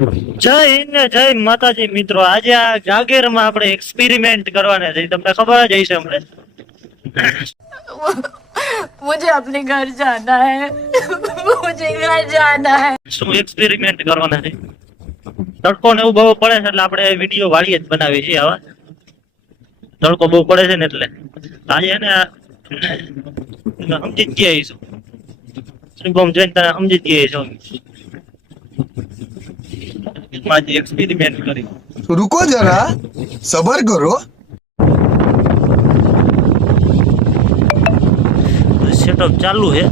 જય હિન્દ ને જય માતાજી મિત્રો, આજે આ જાગીરમાં આપણે એક્સપેરિમેન્ટ કરવાના છે, તમને ખબર જ હશે હમણાં. मुझे अपने घर जाना है मुझे घर जाना है। શું એક્સપેરિમેન્ટ કરવાના છે? તડકો ને એવું બહુ પડે છે એટલે આપણે વિડીયો વાળીએ જ બનાવીએ છીએ. આવા તડકો બહુ પડે છે ને એટલે આજે એને સમજી જ ગયા છું. શ્રીભોમ જોઈને તને સમજી જ ગયા છો. આજે એક્સપેરિમેન્ટ કરી. रुको जरा सबर करो। સેટઅપ ચાલુ છે.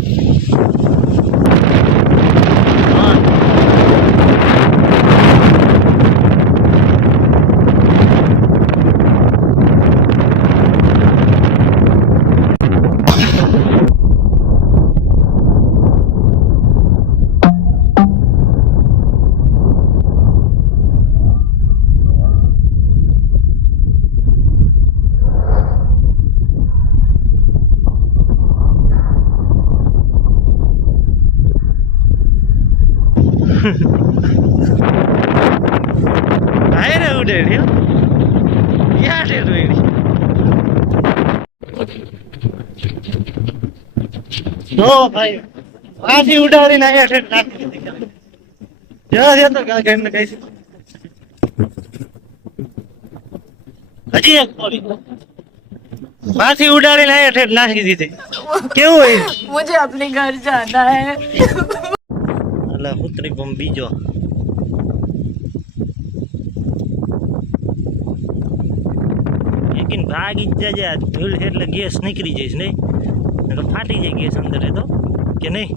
આયરે ઉડેડી યાર ઉડેડી નો ભાઈ આથી ઉડાડીને આયા છે નાખી દીધી. જરા દે તો ગાને કઈ હજી એક પોલી માથી ઉડાડીને આયા છે નાખી દીધી. કેવું હોય? मुझे अपने घर जाना है। અલા ઉતરી બોમ બીજો લેકિન ભાગી જ જાય. ધૂળ એટલે ગેસ નીકળી જઈશ નહીં તો ફાટી જાય ગેસ અંદર તો કે નહીં.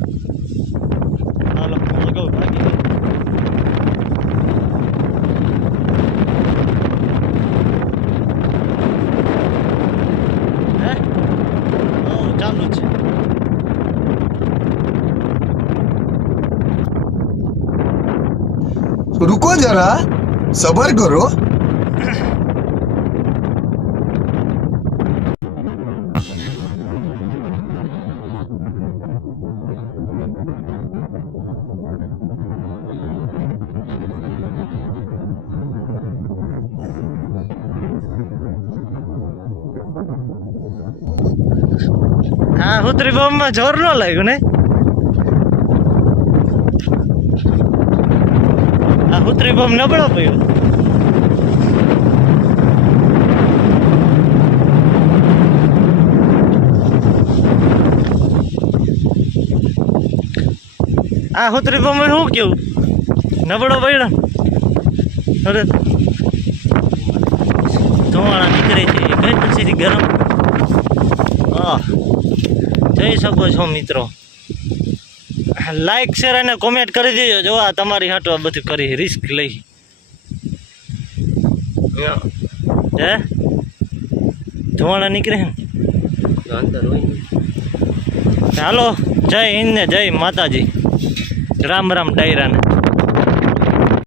હાલો લગાવ ભાગી હે ચાલુ છે. रुको जरा सबर करो। હા ઉતરી બોમ્બ માં જોર ન લાગ્યું ને. આ ઉતરી બોમ્બ નબળો પડ્યો. આ ઉતરી બોમ્બ શું કેવું નબળો પડ્યો. અરે ધુમાડા નીકળે છે કઈ પછીથી ગરમ. જઈ શકો છો મિત્રો. લાઈક શેર અને કોમેન્ટ કરી દેજો. જો આ તમારી હાટો બધું કરી રિસ્ક લઈ હે ધુમાડા નીકળે અંદર હોય. હાલો જય હિન્દ ને જય માતાજી. રામ રામ ડાયરાને.